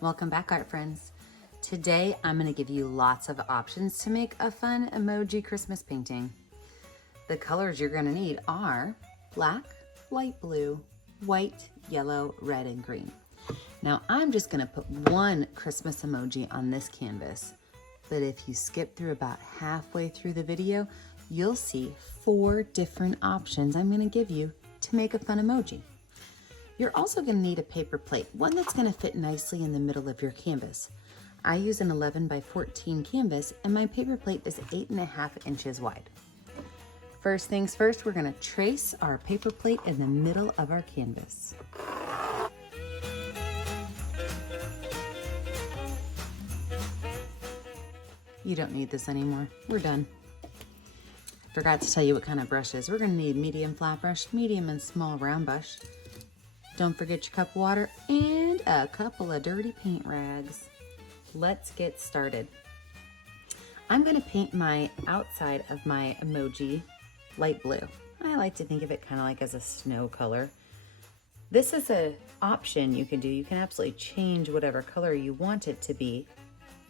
Welcome back, art friends. Today I'm going to give you lots of options to make a fun emoji Christmas painting. The colors you're going to need are black, light blue, white, yellow, red, and green. Now I'm just going to put one Christmas emoji on this canvas, but if you skip through about halfway through the video, you'll see 4 different options I'm going to give you to make a fun emoji. You're also going to need a paper plate, one that's going to fit nicely in the middle of your canvas. I use an 11 by 14 canvas and my paper plate is 8.5 inches wide. First things first, we're going to trace our paper plate in the middle of our canvas. You don't need this anymore. We're done. Forgot to tell you what kind of brushes. We're going to need medium flat brush, medium and small round brush. Don't forget your cup of water and a couple of dirty paint rags. Let's get started. I'm going to paint my outside of my emoji light blue. I like to think of it kind of like as a snow color. This is an option you can do. You can absolutely change whatever color you want it to be.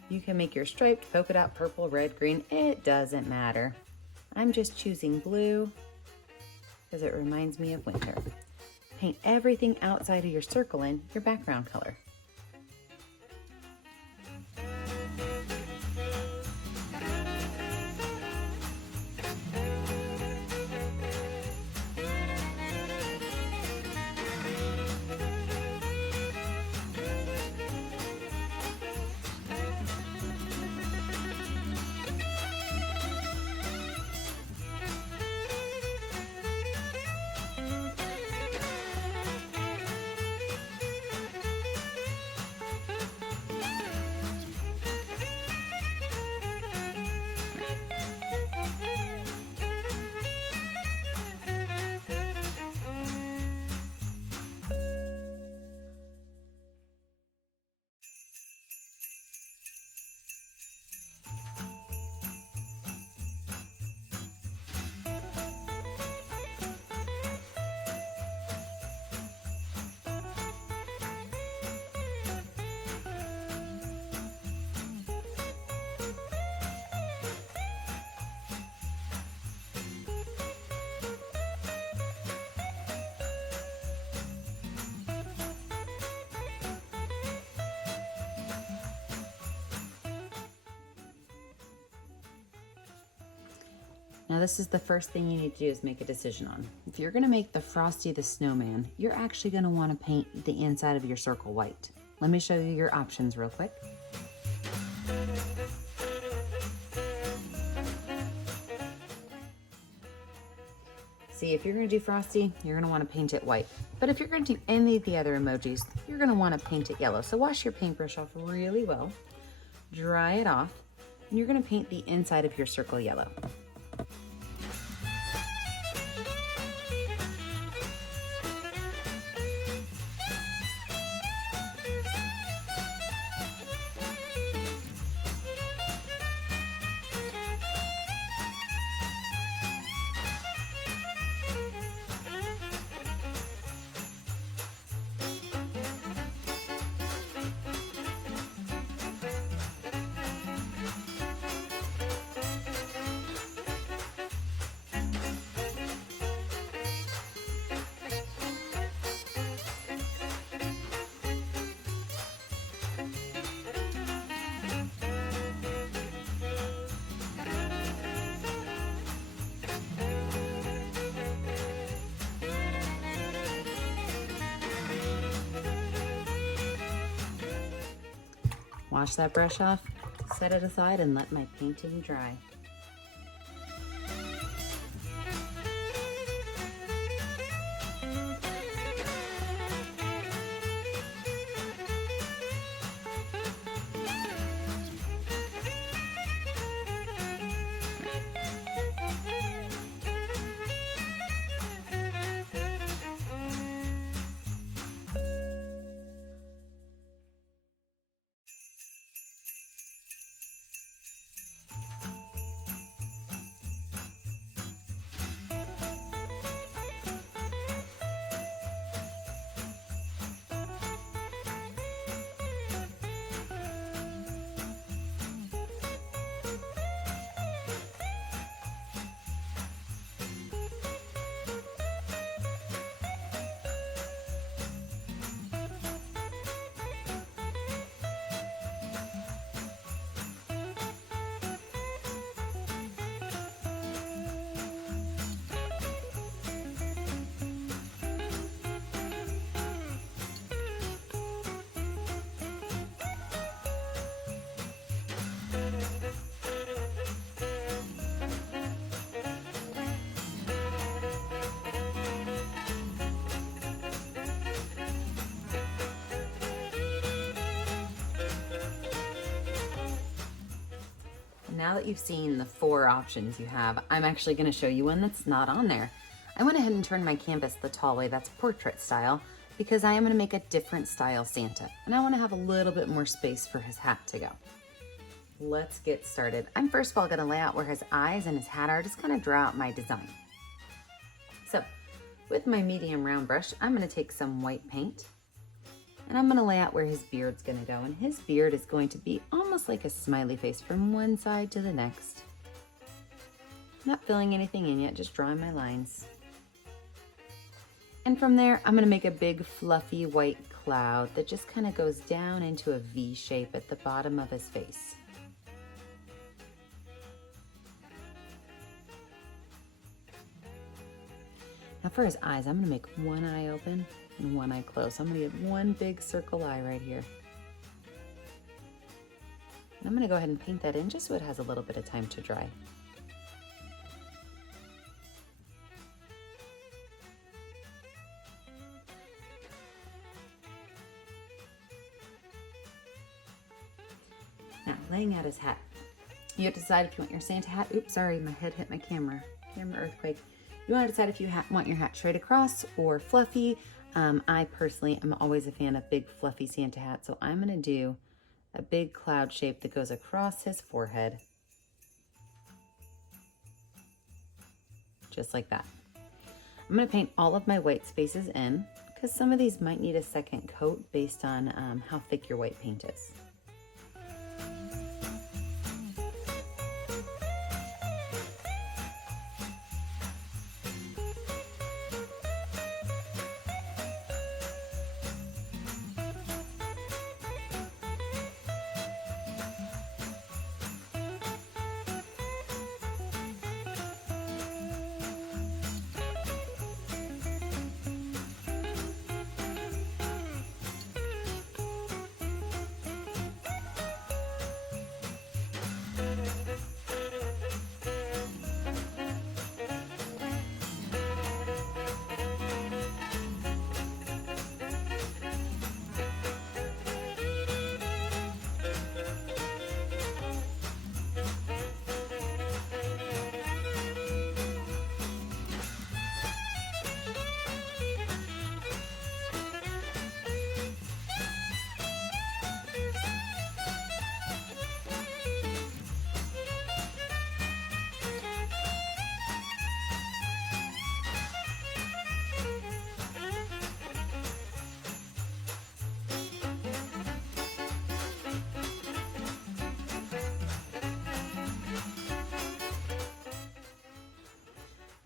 You can make your striped, polka dot, purple, red, green. It doesn't matter. I'm just choosing blue because it reminds me of winter. Paint everything outside of your circle in your background color. Now this is the first thing you need to do is make a decision on. If you're gonna make the Frosty the Snowman, you're actually gonna wanna paint the inside of your circle white. Let me show you your options real quick. See, if you're gonna do Frosty, you're gonna wanna paint it white. But if you're gonna do any of the other emojis, you're gonna wanna paint it yellow. So wash your paintbrush off really well, dry it off, and you're gonna paint the inside of your circle yellow. Wash that brush off, set it aside, and let my painting dry. now that you've seen the 4 options you have, I'm actually going to show you one that's not on there. I went ahead and turned my canvas the tall way, that's portrait style, because I am going to make a different style Santa, and I want to have a little bit more space for his hat to go. Let's get started. I'm first of all going to lay out where his eyes and his hat are, just kind of draw out my design. So with my medium round brush, I'm going to take some white paint, and I'm going to lay out where his beard's going to go, and his beard is going to be almost like a smiley face from one side to the next. Not filling anything in yet, just drawing my lines. And from there, I'm going to make a big fluffy white cloud that just kind of goes down into a V shape at the bottom of his face. Now for his eyes, I'm going to make one eye open and one eye closed. So I'm going to get one big circle eye right here. And I'm going to go ahead and paint that in just so it has a little bit of time to dry. Now, laying out his hat. You have to decide if you want your Santa hat. Oops, sorry, my head hit my camera. Camera earthquake. You want to decide if you want your hat straight across or fluffy. I personally am always a fan of big fluffy Santa hat, so I'm going to do a big cloud shape that goes across his forehead. Just like that. I'm going to paint all of my white spaces in because some of these might need a second coat based on how thick your white paint is.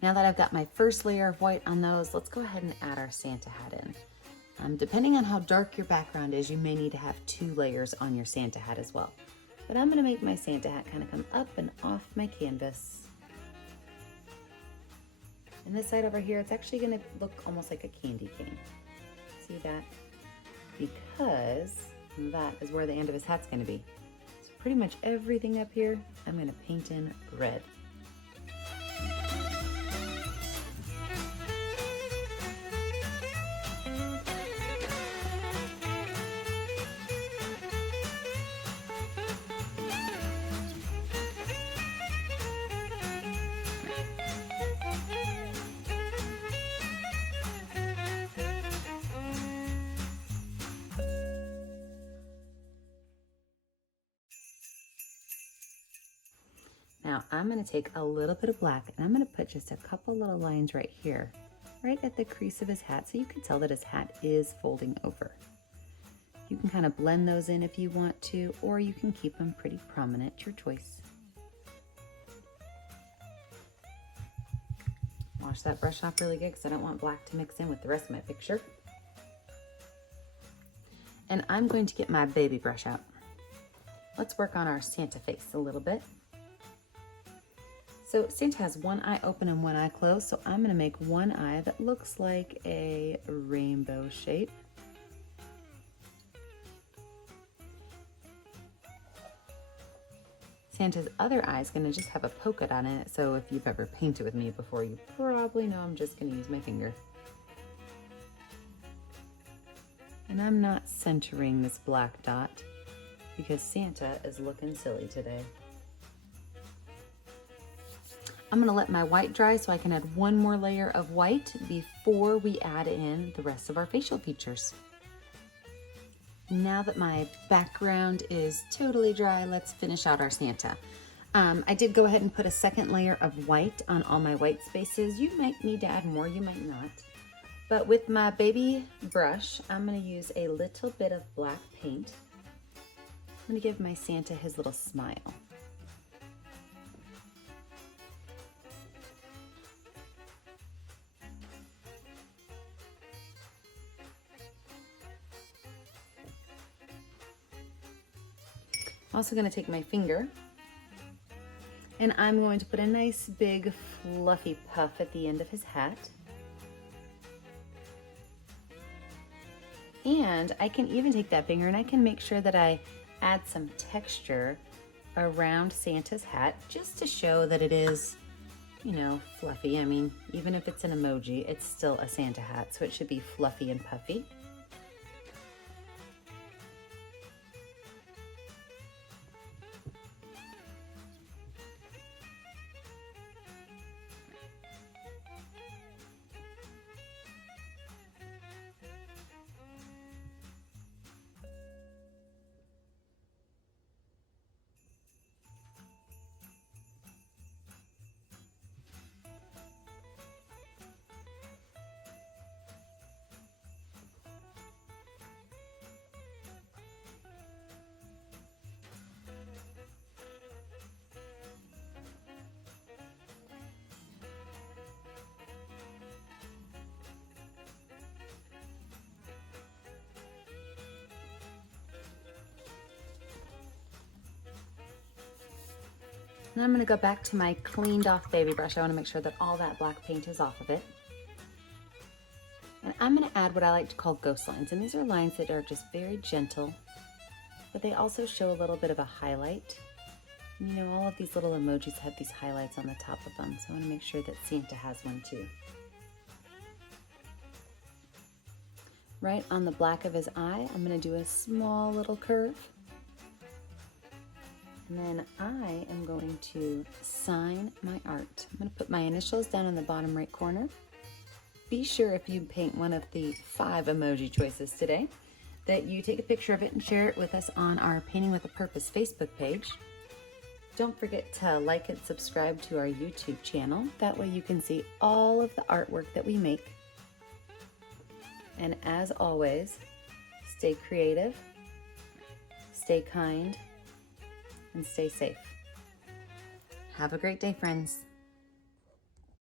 Now that I've got my first layer of white on those, let's go ahead and add our Santa hat in. Depending on how dark your background is, you may need to have 2 layers on your Santa hat as well. But I'm going to make my Santa hat kind of come up and off my canvas. And this side over here, it's actually going to look almost like a candy cane. See that? Because that is where the end of his hat's going to be. So pretty much everything up here, I'm going to paint in red. Now I'm going to take a little bit of black and I'm going to put just a couple little lines right here, right at the crease of his hat, so you can tell that his hat is folding over. You can kind of blend those in if you want to, or you can keep them pretty prominent, your choice. Wash that brush off really good because I don't want black to mix in with the rest of my picture. And I'm going to get my baby brush out. Let's work on our Santa face a little bit. So Santa has one eye open and one eye closed, so I'm going to make one eye that looks like a rainbow shape. Santa's other eye is going to just have a polka dot in it, so if you've ever painted with me before, you probably know I'm just going to use my finger. And I'm not centering this black dot because Santa is looking silly today. I'm gonna let my white dry so I can add one more layer of white before we add in the rest of our facial features. Now that my background is totally dry, let's finish out our Santa. I did go ahead and put a second layer of white on all my white spaces. You might need to add more, you might not. But with my baby brush, I'm gonna use a little bit of black paint. I'm gonna give my Santa his little smile. Also gonna take my finger and I'm going to put a nice big fluffy puff at the end of his hat. And I can even take that finger and I can make sure that I add some texture around Santa's hat just to show that it is, you know, fluffy. I mean, even if it's an emoji, it's still a Santa hat, so it should be fluffy and puffy. Now I'm going to go back to my cleaned off baby brush. I want to make sure that all that black paint is off of it. And I'm going to add what I like to call ghost lines. And these are lines that are just very gentle, but they also show a little bit of a highlight. And you know, all of these little emojis have these highlights on the top of them. So I want to make sure that Santa has one too. Right on the black of his eye, I'm going to do a small little curve. And then I am going to sign my art. I'm going to put my initials down in the bottom right corner. Be sure if you paint one of the 5 emoji choices today that you take a picture of it and share it with us on our Painting with a Purpose Facebook page. Don't forget to like and subscribe to our YouTube channel. That way you can see all of the artwork that we make. And as always, stay creative, stay kind, and stay safe. Have a great day, friends.